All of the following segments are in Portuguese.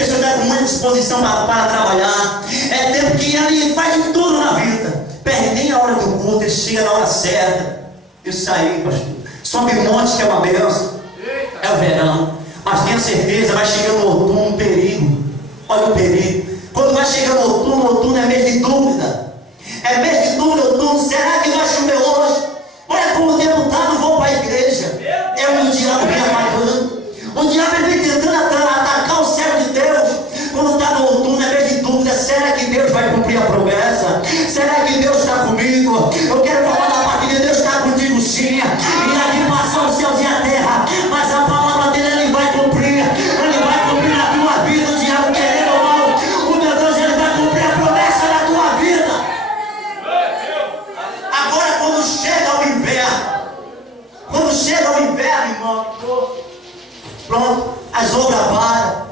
pessoas que estão com muita disposição para trabalhar. É tempo que ele faz de tudo na vida. Perde nem a hora do culto, ele chega na hora certa. Isso aí, pastor. Sobe monte que é uma bênção. É o verão. Mas tenha certeza, vai chegando o outono, um perigo. Olha o perigo. Quando vai chegando o outono é mês de dúvida. É mês de dúvida, outono. Será que vai chover hoje? Olha como o deputado não vão para a igreja. É um diabo vem apagando. O diabo vem tentando atacar o céu de Deus. Quando está no outono, é mês de dúvida. Será que Deus vai cumprir a promessa? Será que Deus está comigo? Eu quero falar da parte de Deus está contigo, sim. E aqui passou os céus e a terra. Mas a palavra dele, ele vai cumprir. Ele vai cumprir na tua vida. O diabo querendo ou não, o meu Deus, ele vai cumprir a promessa na tua vida. Agora, quando chega o inverno, irmão, pronto, as obras param.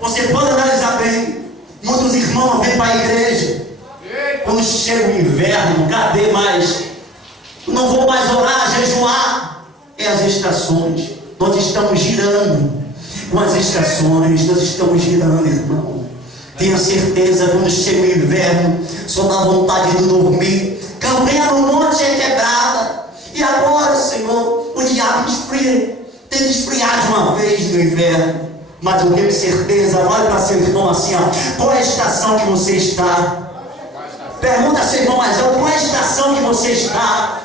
Você pode analisar bem. Muitos irmãos não vêm para a igreja. Quando chega o inverno, cadê mais? Não vou mais orar, jejuar. É as estações. Nós estamos girando com as estações. Nós estamos girando, irmão. Tenha certeza, quando chega o inverno, só dá vontade de dormir. Campanha no monte é quebrada. E agora, Senhor, o diabo tem esfriado de uma vez no inverno. Mas eu tenho certeza, olha para seu irmão assim, ó, qual é a estação que você está? Pergunta a seu irmão mais alto, qual é a estação que você está?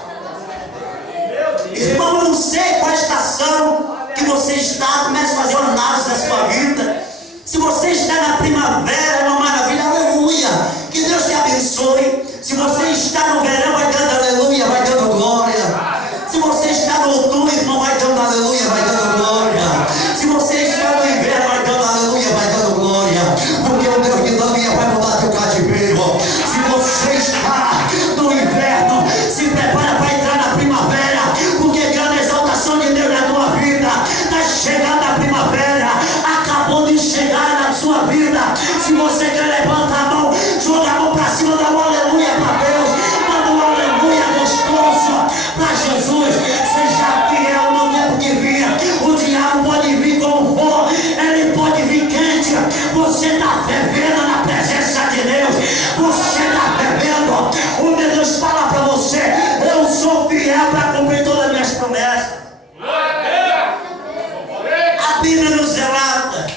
Irmão, eu não sei qual é a estação que você está. Comece a fazer uma análise da sua vida. Se você está na primavera, é uma maravilha, aleluia, que Deus te abençoe. Se você está no verão, vai dando aleluia, vai dando glória. Se você está no outono, irmão, vai dando aleluia, vai dando glória. Se você está no inverno, vai dando aleluia, vai dando glória. Porque o Deus de Daniel vai mudar teu cativeiro. Se você está no inverno, se prepara para entrar na primavera. Porque grande exaltação de Deus na tua vida. Está chegando a primavera. Acabou de chegar na sua vida. Se você quer levantar a mão, joga a mão para cima, dá um aleluia para Deus. Manda um aleluia gostoso para Jesus. Seja fiel no tempo que vir. O diabo pode vir como for. Ele pode vir quente. Você está fervendo na presença de Deus. Você está fervendo. O meu Deus fala para você: eu sou fiel para cumprir todas as minhas promessas. A Bíblia nos relata.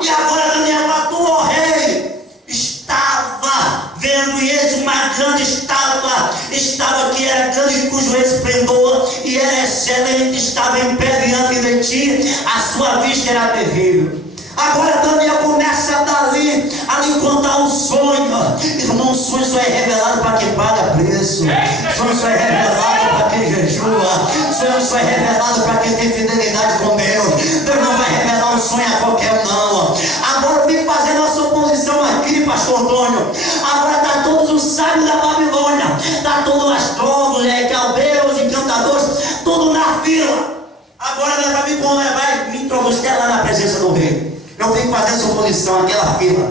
E agora Daniel matou o rei. Estava vendo, e eis uma grande estátua. Estava que era grande, cujo esplendor e era excelente. Estava em pé diante de ti. A sua vista era terrível. Agora Daniel começa dali a lhe contar um sonho. Irmão, sonho só é revelado para quem paga preço. Sonho só é revelado para quem jejua. Sonho só é revelado para quem tem fidelidade com Deus. Deus não vai revelar um sonho a qualquer um, não. Agora eu vim fazer nossa oposição aqui, pastor Antônio. Agora está todos os sábios da Babilônia. Está todos os astrólogos, caldeus, encantadores, tudo na fila. Agora nós vai me introduzir lá na presença do rei. Eu tenho que fazer essa oposição, aquela fila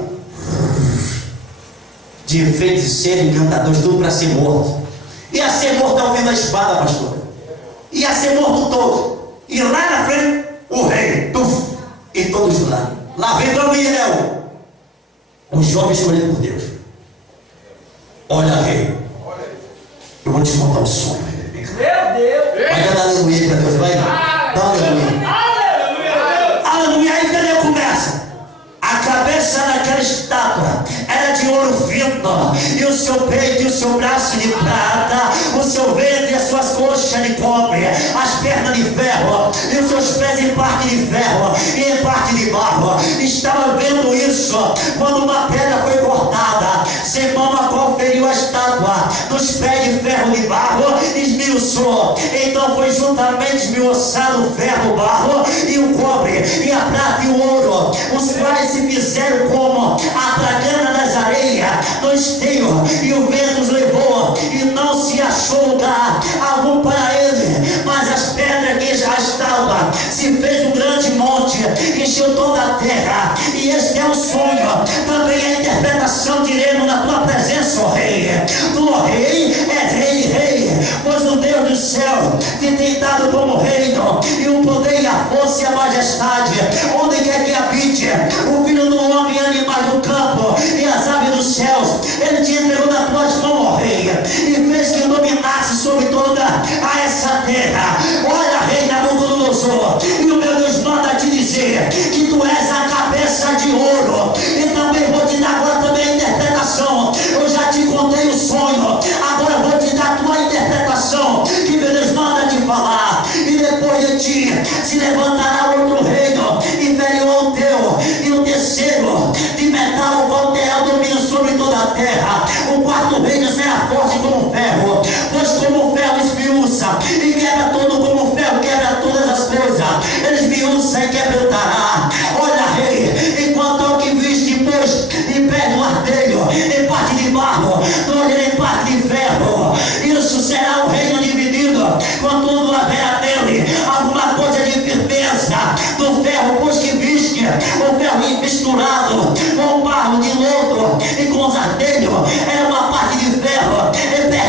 de feiticeiros, encantadores, tudo para ser morto. Ia ser morto ao fim da espada, pastor. Ia ser morto todo. E lá na frente, o rei, tuf, e todos lá. Lá vem Daniel, o jovem escolhido por Deus. Olha, rei, eu vou te contar um sonho. Meu Deus! Vai dar aleluia para Deus, vai. Dá aleluia. Aleluia, aí Daniel começa. A cabeça daquela estátua era de ouro fino, e o seu peito e o seu braço de prata, o seu ventre e as suas coxas de cobre, as pernas de ferro, e os seus pés em parte de ferro e em parte de barro. Estava vendo isso quando uma pedra foi cortada, sem mão a qual feriu a estátua, nos pés de ferro de barro, esmiuçou. Então foi juntamente esmiuçado o ferro, o barro e o cobre, e a prata e o ouro, os quais se fizeram como a dragana das areias no esteio, e o vento os levou, e não se achou lugar algum para ele. Mas as pedras que já estavam, se fez um grande monte, encheu toda a terra. E este é o sonho, também a interpretação diremos na tua presença, ó rei. Tu, rei, és rei, pois o Deus do céu te tem dado como reino, e o poder e a força e a majestade, onde quer que habite o Filho do E o meu Deus manda te dizer que tu és a cabeça de ouro. E também vou te dar agora também a interpretação. Eu já te contei o sonho, agora vou te dar a tua interpretação, que meu Deus manda te falar. E depois de ti se levantará outro reino inferior ao teu, e o terceiro de metal qual terá domínio sobre toda a terra. O quarto reino será forte como ferro, pois como o ferro esmiuça e quebra todo, como o ferro quebra todas as coisas, ele esmiuça e quebrantará. Olha, rei, enquanto ao que viste, pois em pé do artelho, em parte de barro, torne em parte de ferro. Isso será o reino dividido, contudo haverá nele alguma coisa de firmeza do ferro, pois que viste o ferro misturado com o barro de lodo e com os artelhos, era uma parte de ferro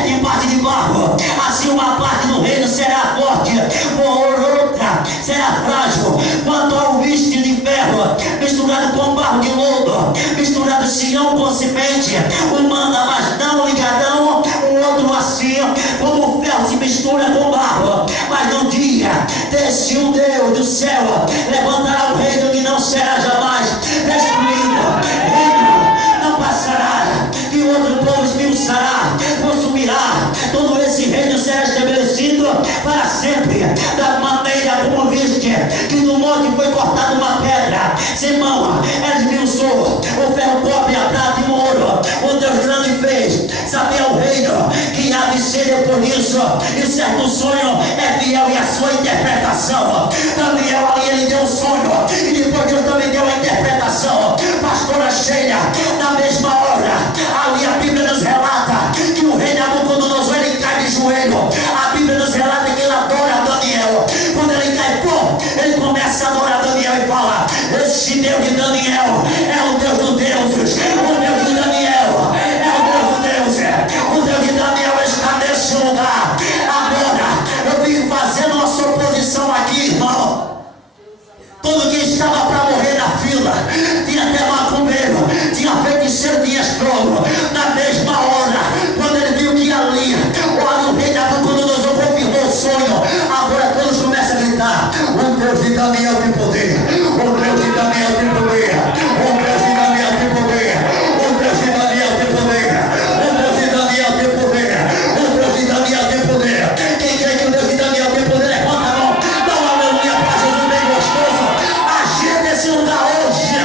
em parte de barro. Assim uma parte do reino será forte, por outra será frágil. Quanto ao viste de ferro misturado com barro de lodo, misturado Sião com semente humana, mas não ligadão o outro assim, como o ferro se mistura com barro. Mas no dia deste um Deus do céu levantará o reino que não será jamais destruído. Reino não passará, que outro povo esmiuçará, consumirá. Todo esse reino será estabelecido para sempre, da maneira como viste que no monte foi cortada uma pedra sem mão, ela esmiuçou o ferro, cobre, a prata e o ouro. O Deus grande fez saber ao reino que há de ser depois disso, e certo sonho é fiel e a sua interpretação. Daniel ali ele deu um sonho, e depois Deus também deu a interpretação. Pastora Sheila, na mesma hora, ali a Bíblia nos relata que o rei Nabucodonosor ele cai de joelho. A Bíblia nos relata que ele adora Daniel. Quando ele cai, ele começa a adorar Daniel e fala: esse Deus de Daniel é o Deus dos deuses, o Deus de Daniel é o Deus dos deuses, o Deus de Daniel está nesse lugar. Agora eu vim fazendo uma suposição aqui, irmão. Todo que estava para morrer na fila, tinha até macumbeiro, tinha feiticeiro, tinha astrólogo. Na mesma hora, quando ele viu que ali, olha, o rei Nabucodonosor confirmou o sonho. Agora todos começam a gritar: o Deus de Daniel tem poder, o Deus de Daniel tem poder, o Deus de Daniel tem poder, o Deus de Daniel tem poder, o Deus de Daniel tem poder, o Deus de Daniel tem poder. Quem crê que o Deus de Daniel tem poder, levanta a mão, dá uma aleluia para Jesus bem gostoso. Agita esse lugar hoje.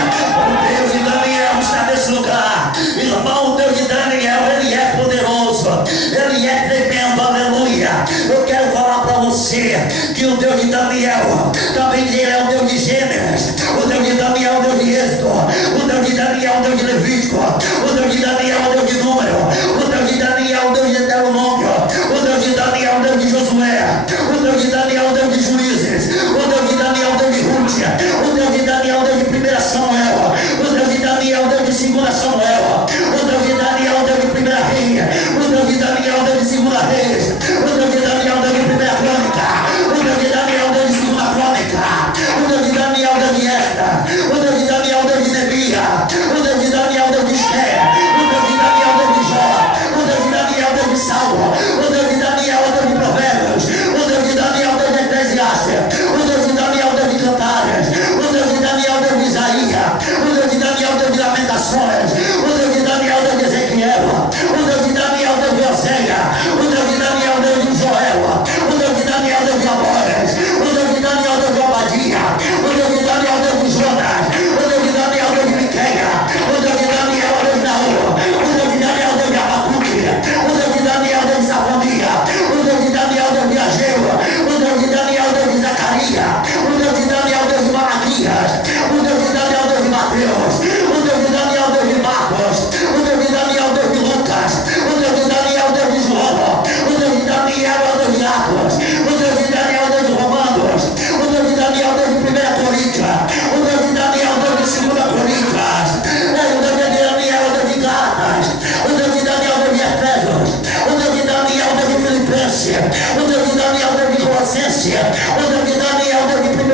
O Deus de Daniel está nesse lugar, irmão. O Deus de Daniel, ele é poderoso, ele é tremendo, aleluia. Eu quero falar para você que o Deus de Daniel também ele é o Deus de Gênesis, o Deus de Daniel é o Deus de Êxodo, o Deus de Daniel é o Deus de Levítico, o Deus de Daniel é o Deus de Número, o Deus de Daniel é o Deus de Deuteronômio, o Deus de Daniel é o Deus de Josué, o Deus de Daniel é o Deus de Juízes, o Deus de Daniel é o Deus de Ruth, o Deus de Daniel é o Deus de 1 Samuel, o Deus de Daniel é o Deus de 2 Samuel, o Deus de Daniel é o Deus de 1 Reis, o Deus de Daniel é o Deus de 2 Reis, o Deus de Daniel é o Deus de 1 Crônica, o Deus de Daniel é o Deus de 2 Crônica, o Deus de Daniel é o Deus de Esdras, o Deus de Daniel é o Deus de Neemias, o Deus de Daniel é o Deus de Esther, o Deus de Daniel é o Deus de Jó, o Deus de Daniel é o Deus de Salmo, o Deus de Daniel é o Deus de Provérbios, o Deus de Daniel é o Deus de Eclesiastes, o Deus de Daniel é o Deus de Cantares, o Deus de Daniel é o Deus de Isaías, o Deus de Daniel é o Deus de Lamentações, o Deus de Daniel é o Deus de Ezequiel, o Deus de Daniel é o Deus de Oséias, o Deus de Daniel é o Deus de Joel, o Deus de Daniel é o Deus de Amós, o Deus de Daniel é o Deus de Obadia, o Deus de Daniel é o Deus de Jonas, o Deus de Daniel é o Deus de Miqueias, o Deus de Daniel é o Deus de Naú, o Deus de Daniel é o Deus de Abacuque, o Deus de Daniel é o Deus de Safonia, o Deus de Daniel é o Deus de Ageu, o Deus de Daniel é o Deus de Zacarias, o Deus de Daniel é o Deus de Malaquias, o Deus de Daniel é o Deus de Mateus, o Deus de Daniel é o Deus de Marcos, o Deus de Daniel é o Deus de Lucas, o Deus de Daniel é o Deus de João, o Deus de Daniel é o Deus de Atos, o Deus de Daniel é o Deus de Romanos, o Deus de Daniel é o Deus de 1 Coríntios, o Deus de Daniel é o Deus de 2 Coríntios, o Deus de Daniel é o Deus de Gálatas, o Deus de Daniel é o Deus de Efésios, o Deus de Daniel é o Deus de Filipenses, o Deus de Daniel é o Deus de Colossenses, o Deus de Daniel é o Deus de 1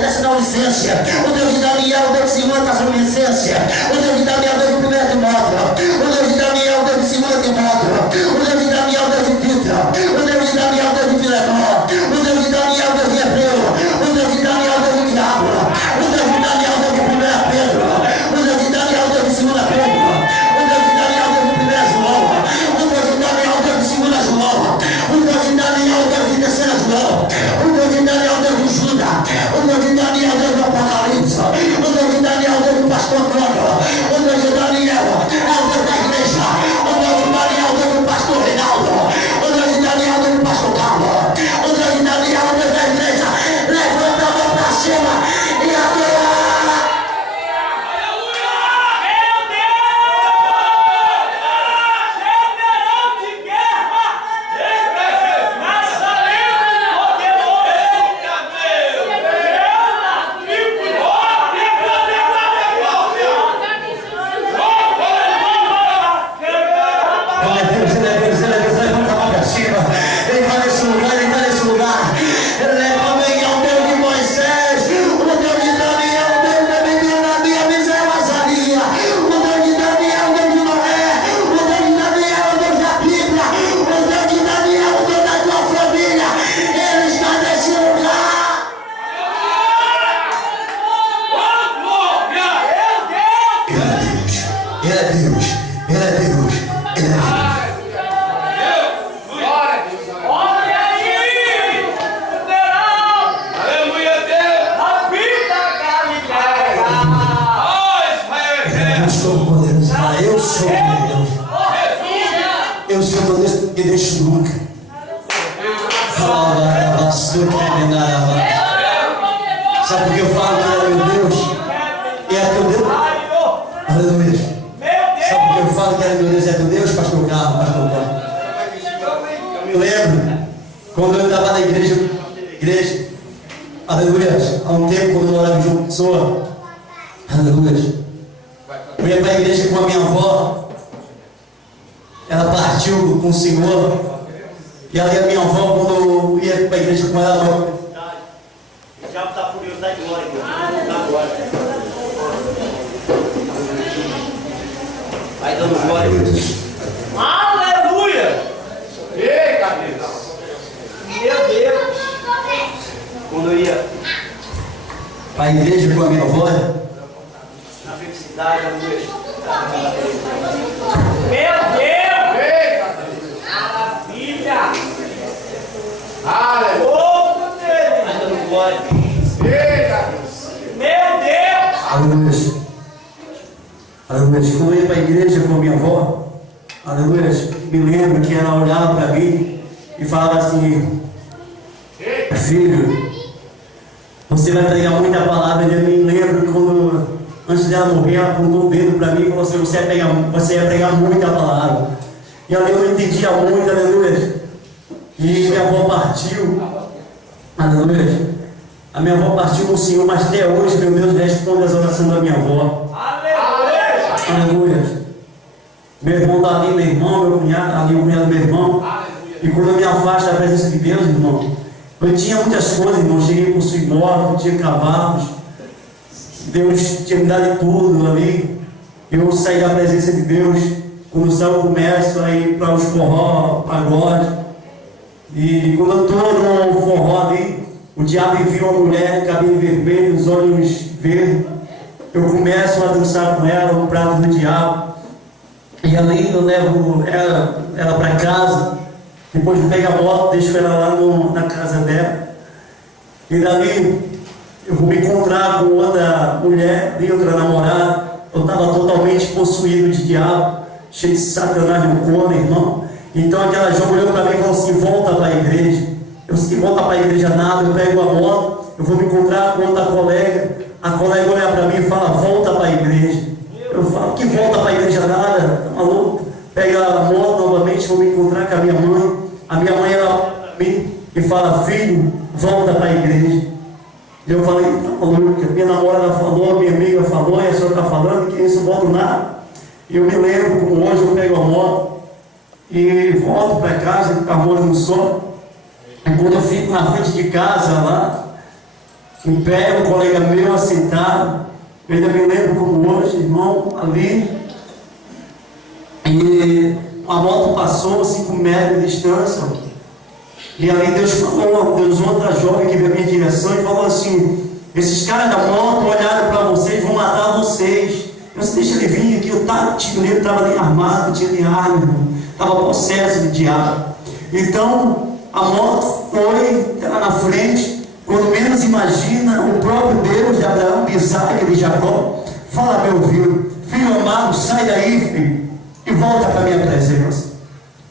Tessalonicenses, o Deus de Daniel é o Deus de 2 Tessalonicenses, o Deus de Daniel é o Deus de 1 Timóteo, o Deus de Daniel é o Deus de 2 Timóteo, o Deus de Daniel é o Deus de Tito, o Deus de Daniel é o Deus de Filemão, o Deus de Daniel é o Deus de Hebreu, Ele é Deus. Ele é Deus. Eu sou Deus. Eu sou Deus que deixo nunca. Sabe por que eu falo que é meu Deus? E é teu Deus? Aleluia. Sabe por que eu falo que é meu Deus? É teu Deus, pastor Carlos, pastor Carlos. Eu me lembro quando eu estava na igreja. Aleluia. Há um tempo, quando eu morava em João Pessoa. Aleluia. Eu ia para a igreja com a minha avó. Ela partiu com o Senhor. E ali a minha avó, quando eu ia para a igreja com ela, o diabo está furioso da glória. Vai dando glória a Deus. Aleluia! Eita Deus! Meu Deus! Quando eu ia para a igreja com a minha avó, na felicidade, aleluia. Meu Deus! Eita Deus! Maravilha! Aleluia! Vai dando glória. Eita Deus! Meu Deus! Aleluia. Aleluia. Quando eu ia para a igreja com a minha avó, aleluia, me lembro que ela olhava para mim e falava assim: filho, você vai pregar muita palavra. Eu me lembro quando, antes dela morrer, ela apontou o dedo para mim e falou assim: você ia pregar muita palavra. E ali eu não entendia muito, aleluia. E minha avó partiu, aleluia. A minha avó partiu no Senhor, mas até hoje, meu Deus, responde as orações da minha avó. Aleluia. Meu irmão está ali, meu irmão, meu cunhado, ali o cunhado do meu irmão. E quando eu me afasto da presença de Deus, irmão, eu tinha muitas coisas, irmão. Cheguei a possuir moto, tinha cavalos. Deus tinha me dado tudo ali. Eu saí da presença de Deus. Quando eu saio, eu começo a ir para os forró, pagode. E quando eu estou no forró ali, o diabo envia uma mulher de cabelo vermelho, os olhos verdes. Eu começo a dançar com ela, no prato do diabo. E ali eu levo ela para casa. Depois eu pego a moto, deixo ela lá na casa dela. E dali eu vou me encontrar com outra mulher, outra namorada. Eu estava totalmente possuído de diabo, cheio de satanás no corpo, irmão. Então aquela jovem olhou para mim e falou assim: volta para a igreja. Eu disse: volta para a igreja nada. Eu pego a moto, eu vou me encontrar com outra colega. A colega olha para mim e fala: volta para a igreja. Eu falo: que volta para a igreja nada? Tá maluco? Pega a moto novamente, vou me encontrar com a minha mãe. A minha mãe olha para mim e fala: filho, volta para a igreja. E eu falei: tá maluco? Minha namorada falou, minha amiga falou, e a senhora está falando que isso volta nada. E eu me lembro como hoje eu pego a moto e volto para casa, com a mão no sol. E quando eu fico na frente de casa lá, em pé, um colega meu assentado, eu ainda me lembro como hoje, irmão, ali, e a moto passou 5 metros de distância, e ali Deus falou, Deus outra jovem que veio na minha direção e falou assim: esses caras da moto olharam para vocês, vão matar vocês. Eu disse: deixa ele vir aqui. Eu estava nem armado, tinha nem arma, estava possesso de diabo. Então a moto foi lá na frente. Quando menos imagina, o próprio Deus de Abraão, de Isaac e de Jacó fala ao meu ouvido: filho amado, sai daí, filho, e volta para a minha presença.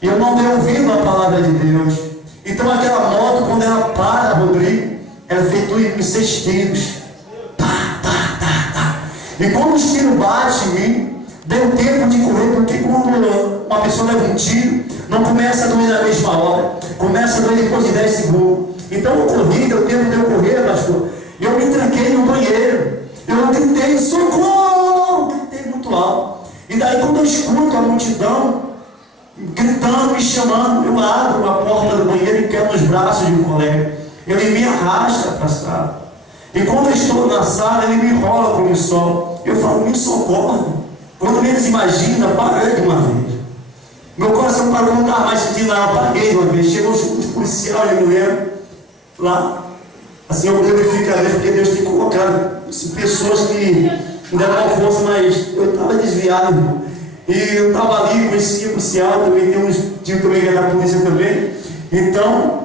E eu não dei ouvido à palavra de Deus. Então aquela moto, quando ela para, Rodrigo, ela efetua em 6 tiros. Tá. E quando os tiros batem em mim, deu tempo de correr, porque quando uma pessoa leva um tiro, não começa a doer na mesma hora, começa a doer depois de 10 segundos. Então eu corri, deu tempo de eu correr, pastor. Eu me tranquei no banheiro. Eu gritei: socorro! Gritei muito alto. E daí quando eu escuto a multidão gritando, me chamando, eu abro a porta do banheiro e quebro os braços de um colega. Ele me arrasta para a sala. E quando eu estou na sala, ele me enrola com o sol. Eu falo: me socorre. Quando menos imagina, parei de uma vez. Meu coração parou, não estava mais sentindo nada. Eu paguei de uma vez. Chegou os policiais, eu me lembro, lá. Assim eu glorifico a Deus, porque Deus tem colocado pessoas que ainda não fossem, mas eu estava desviado. E eu estava ali, conhecia o policial, também tem um tio também que é da polícia também. Então,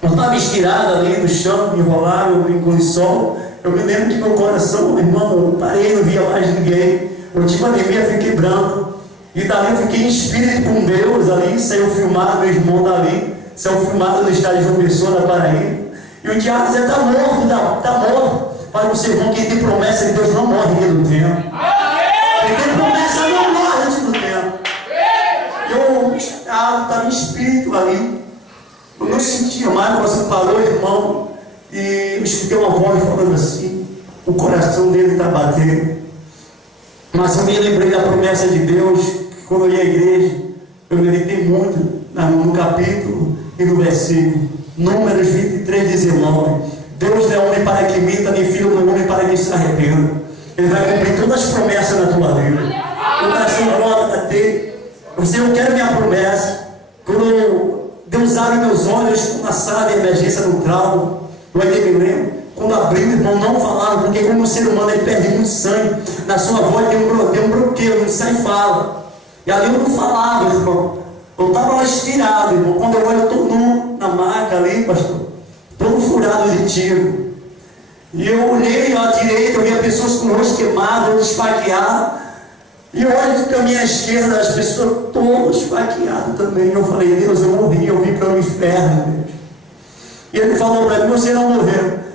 eu estava estirado ali no chão, enrolado, em lençol. Eu me lembro que meu coração, irmão, eu parei, não via mais ninguém. Eu tive anemia, fiquei branco. E dali eu fiquei em espírito com Deus ali, saiu filmado, meu irmão dali, saiu filmado no estádio de João Pessoa, na Paraíba. E o diabo dizia, está morto, está morto. Fala para o seu irmão, quem tem promessa de Deus não morre antes do tempo. Quem tem promessa não morre antes do tempo. Eu estava em espírito ali. Eu não sentia mais, você parou, irmão, e eu escutei uma voz falando assim, o coração dele está batendo. Mas eu me lembrei da promessa de Deus, que quando eu ia à igreja, eu meditei muito no capítulo e no versículo, Números 23, 19. Deus não é homem para que minta, nem filho não é homem para que se arrependa. Ele vai cumprir todas as promessas na tua vida. O coração volta a ter. Eu quero minha promessa. Quando Deus abre meus olhos com uma sala de emergência no trauma, eu ainda me lembro. Quando abriu, irmão, não falaram, porque como o ser humano ele perde muito sangue, na sua voz tem um bloqueio, não sai e fala. E ali eu não falava, irmão. Eu estava lá estirado, irmão. Quando eu olho, eu estou nu na maca ali, pastor. Todo furado de tiro. E eu olhei à direita, eu via pessoas com o rosto queimado, outros esfaqueados. E eu olho para a minha esquerda, as pessoas todas esfaqueadas também. Eu falei, Deus, eu morri, eu vim para o inferno, Deus. E ele falou para mim, você não morreu.